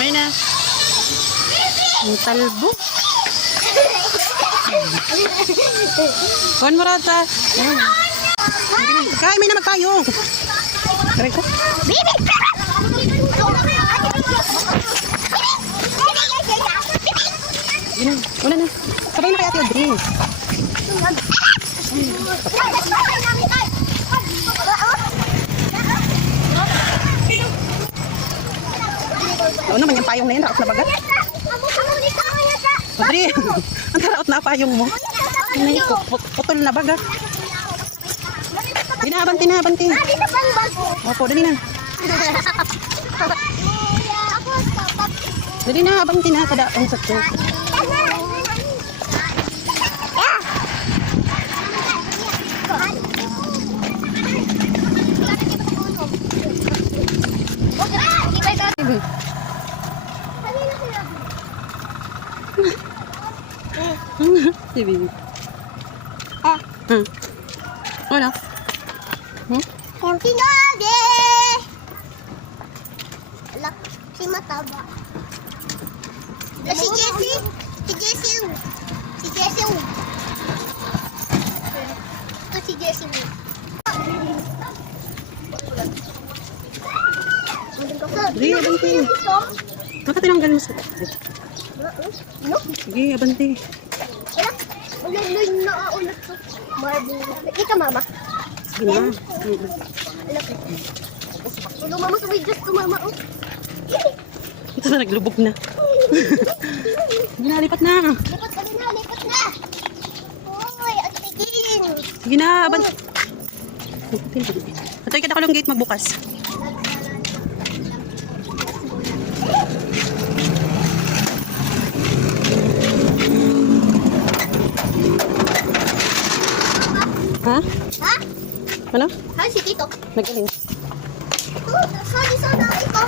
May na. Ang talbo. Kuhan mo rata. Kaya may na magpayong. Karay ko. Bibi! Wala na. Sabay na kaya Ate Audrey. Ano naman yung payong na yun? Raot na bagat? Audrey, ang taraot na payong mo. Ano yun? Putol na bagat. Dinabanti na, banti. Opo, dali na. Dali na, abanti na. Kadaang sa to. Si Bibi. Wala. Yung sinabi! Alak, si mataba. Si Jessie. Si Jessie. Si Jessie. Ito si Jessie. Sige, abanti. Baka tinanggal mo sa... No? Sige, abanti. Alak, ulan na ulat to. Marble. Hindi ka mama. Sige na. Alak. Tulong mama sa videos ko mama. Ito na, naglubog na. Lipat na. Lipat kami na, lipat na. Uy, ang tigin. Sige na, abanti. Atoy ka na kalong gate magbukas. Ha? Ha? Ano? Ha, si Tito. Nagaling. Ito, sali sa dati ko.